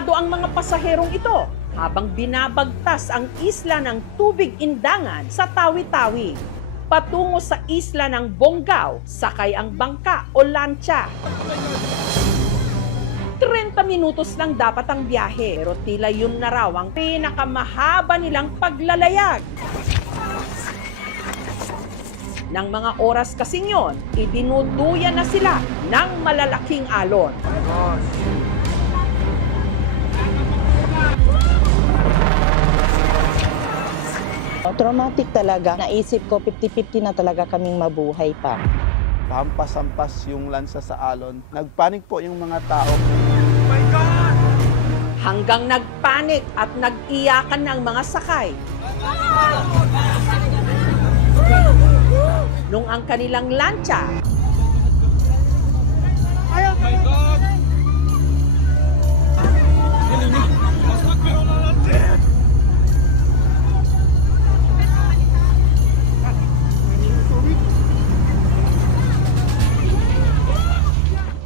Pasado ang mga pasaherong ito habang binabagtas ang isla ng Tubig Indangan sa Tawi-Tawi. Patungo sa isla ng Bonggao, sakay ang bangka o lancha. 30 minutos lang dapat ang biyahe, pero tila yun na raw ang pinakamahaba nilang paglalayag. Nang mga oras kasing yon, idinuduyan na sila ng malalaking alon. Traumatic talaga. Naisip ko 50-50 na talaga kaming mabuhay pa. Hampas-hampas yung lansa sa alon. Nagpanik po yung mga tao. Hanggang nagpanik at nag-iyakan ng mga sakay. Nung ang kanilang lancha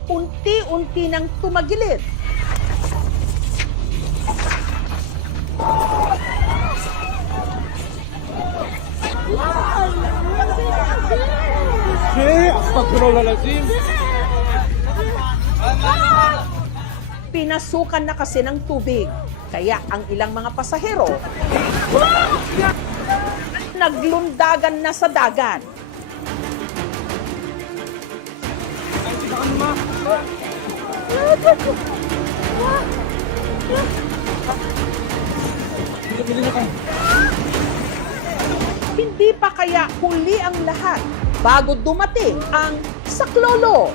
unti-unti nang tumagilid. Pinasukan na kasi ng tubig, kaya ang ilang mga pasahero naglundagan na sa dagat. Hindi pa kaya huli ang lahat bago dumating ang saklolo.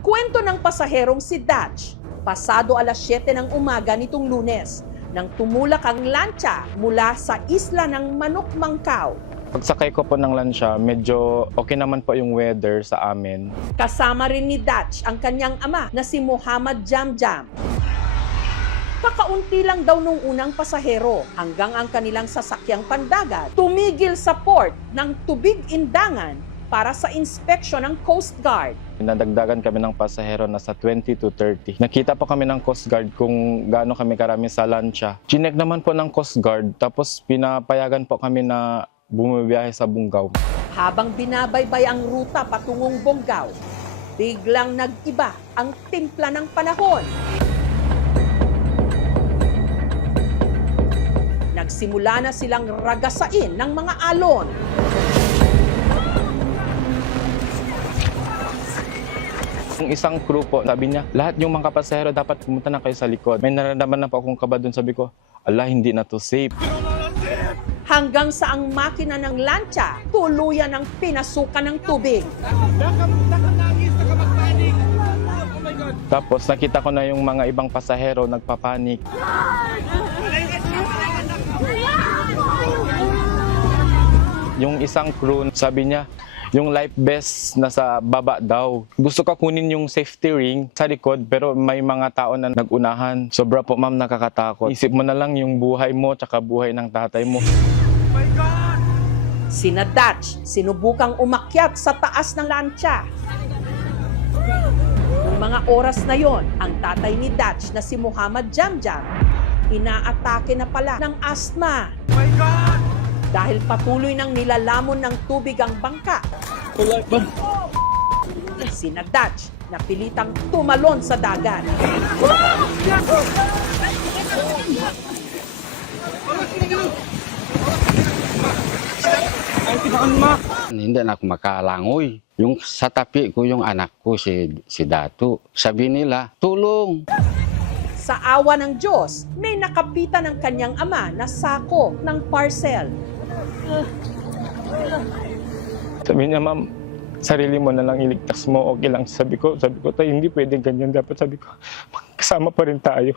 Kwento ng pasaherong si Dutch, pasado alas 7 ng umaga nitong Lunes, nang tumulak ang lancha mula sa isla ng Manok Mangkao. Pagsakay ko po ng lansya, medyo okay naman po yung weather sa amin. Kasama rin ni Dutch ang kanyang ama na si Muhammad Jamjam. Kakaunti lang daw nung unang pasahero hanggang ang kanilang sasakyang pandagat tumigil sa port ng Tubig Indangan para sa inspeksyon ng Coast Guard. Nadagdagan kami ng pasahero na sa 20 to 30. Nakita po kami ng Coast Guard kung gaano kami karami sa lansya. Chinek naman po ng Coast Guard, tapos pinapayagan po kami na bumibiyahe sa Bonggao. Habang binabaybay ang ruta patungong Bonggao, biglang nag-iba ang timpla ng panahon. Nagsimula na silang ragasain ng mga alon. Yung isang crew po, sabi niya, lahat yung mga pasahero dapat pumunta na kayo sa likod. May nararamdaman na po akong kaba doon, sabi ko, ala, hindi na to safe. Hanggang sa ang makina ng lancha tuluyan ng pinasukan ng tubig. Tapos nakita ko na yung mga ibang pasahero nagpapanik. Yung isang crew, sabi niya, yung life vest nasa baba daw. Gusto ka kunin yung safety ring sa likod, pero may mga tao na nagunahan. Sobra po, ma'am, nakakatakot. Isip mo na lang yung buhay mo tsaka buhay ng tatay mo. Sina Dutch sinubukang umakyat sa taas ng lancha. Noong mga oras na yon, ang tatay ni Dutch na si Muhammad Jamjam, inaatake na pala ng asthma. Dahil patuloy nang nilalamon ng tubig ang bangka. Sina Dutch napilitang tumalon sa dagat. Hindi na ako makalangoy. Yung sa tapi ko yung anak ko, si Datu. Sabi nila, tulong! Sa awa ng Diyos, may nakapitan ng kanyang ama na sako ng parcel. Sabi niya, ma'am, sarili mo na lang iligtas mo, okay lang. Sabi ko, tayo, hindi pwedeng ganyan. Dapat sabi ko, kasama pa rin tayo.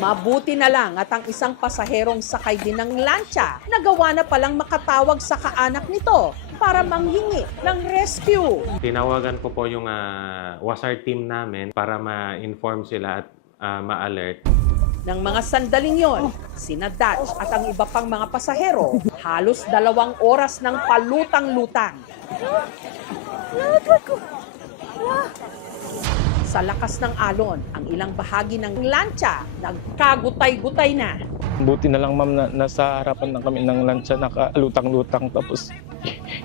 Mabuti na lang at ang isang pasaherong sakay din ng lancha nagawa na palang makatawag sa kaanak nito para manghingi ng rescue. Tinawagan ko po yung WASAR team namin para ma-inform sila at ma-alert. Nang mga sandaling yon, sina Dutch at ang iba pang mga pasahero, halos 2 oras ng palutang-lutang. Sa lakas ng alon, ang ilang bahagi ng lancha nagkagutay-gutay na. Buti na lang ma'am na nasa harapan na kami ng lansya, nakalutang-lutang. Tapos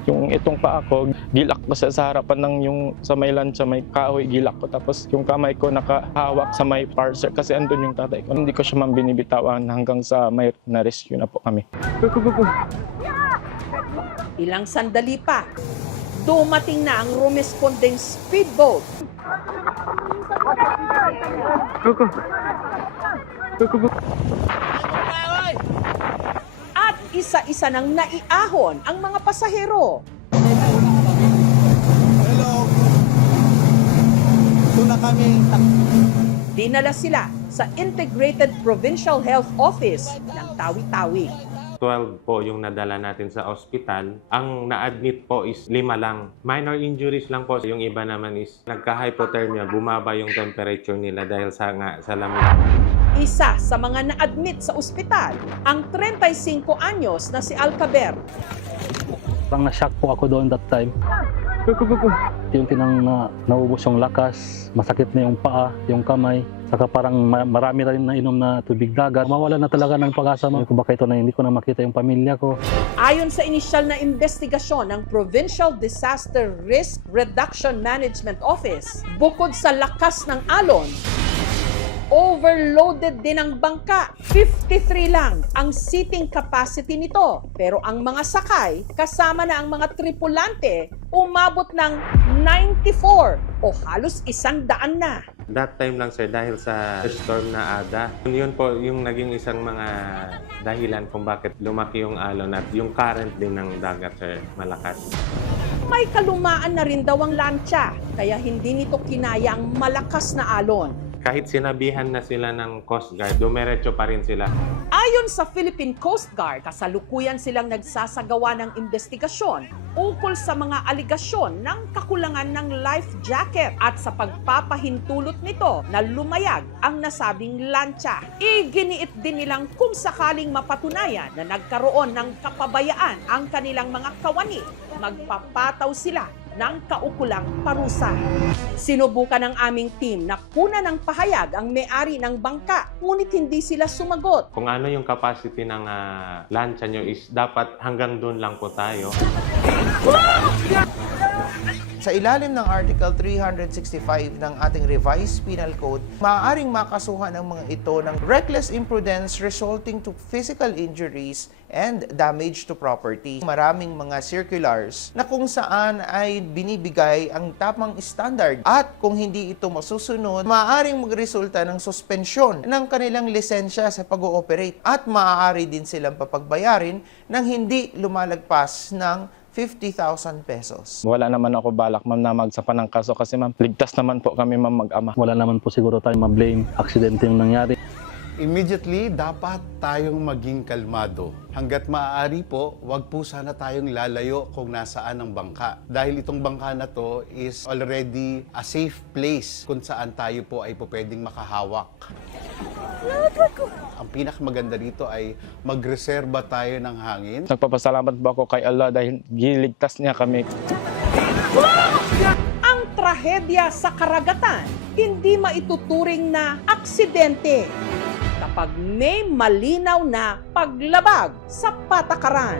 yung itong paa ko, gilak ko sa harapan ng yung sa may lansya, may kahoy, gilak ko. Tapos yung kamay ko nakahawak sa may parser kasi andun yung tatay ko. Hindi ko siya ma'am binibitawan hanggang sa may na-rescue na po kami. Ilang sandali pa, dumating na ang rumesponding speedboat. At isa-isa nang naiahon ang mga pasahero. Hello! Ito na kami. Dinala sila sa Integrated Provincial Health Office ng Tawi-Tawi. 12 po yung nadala natin sa ospital. Ang na-admit po is 5 lang. Minor injuries lang po. Yung iba naman is nagka-hypothermia. Bumaba yung temperature nila dahil sa lamig. Isa sa mga na-admit sa ospital, ang 35 anyos na si Alcaber. Parang na-shock po ako doon that time. Yung tinang naubos yung lakas, masakit na yung paa, yung kamay. Saka parang marami rin na inom na tubig dagat. Mawala na talaga ng pag-asa mo. Kung baka ito na hindi ko na makita yung pamilya ko. Ayon sa inisyal na investigasyon ng Provincial Disaster Risk Reduction Management Office, bukod sa lakas ng alon, overloaded din ang bangka. 53 lang ang seating capacity nito. Pero ang mga sakay, kasama na ang mga tripulante, umabot ng 94 o halos 100 na. That time lang sir, dahil sa storm na Ada. Yun po yung naging isang mga dahilan kung bakit lumaki yung alon at yung current din ng dagat sir, malakas. May kalumaan na rin daw ang lancha, kaya hindi nito kinaya ang malakas na alon. Kahit sinabihan na sila ng Coast Guard, dumiretso pa rin sila. Ayon sa Philippine Coast Guard, kasalukuyan silang nagsasagawa ng investigasyon ukol sa mga aligasyon ng kakulangan ng life jacket at sa pagpapahintulot nito na lumayag ang nasabing lancha. Iginiit din nilang kung sakaling mapatunayan na nagkaroon ng kapabayaan ang kanilang mga kawani, magpapataw sila ng kaukulang parusa. Sinubukan ng aming team na kunan ng pahayag ang may-ari ng bangka, ngunit hindi sila sumagot. Kung ano yung capacity ng lancha nyo is dapat hanggang doon lang po tayo. Sa ilalim ng Article 365 ng ating Revised Penal Code, maaaring makasuhan ang mga ito ng reckless imprudence resulting to physical injuries and damage to property. Maraming mga circulars na kung saan ay binibigay ang tamang standard at kung hindi ito masusunod, maaaring magresulta ng suspensyon ng kanilang lisensya sa pag-ooperate at maaari din silang papagbayarin ng hindi lumalagpas ng 50,000 pesos. Wala naman ako balak ma'am na magsampa ng kaso kasi ma'am, ligtas naman po kami ma'am mag-ama. Wala naman po siguro tayong ma-blame. Aksidente yung nangyari. Immediately, dapat tayong maging kalmado. Hanggat maaari po, wag po sana tayong lalayo kung nasaan ang bangka. Dahil itong bangka na to is already a safe place kung saan tayo po ay po pwedeng makahawak. Ang pinakamaganda dito ay magreserba tayo ng hangin. Nagpapasalamat po ako kay Allah dahil giligtas niya kami. Ang trahedya sa karagatan, hindi maituturing na aksidente kapag may malinaw na paglabag sa patakaran.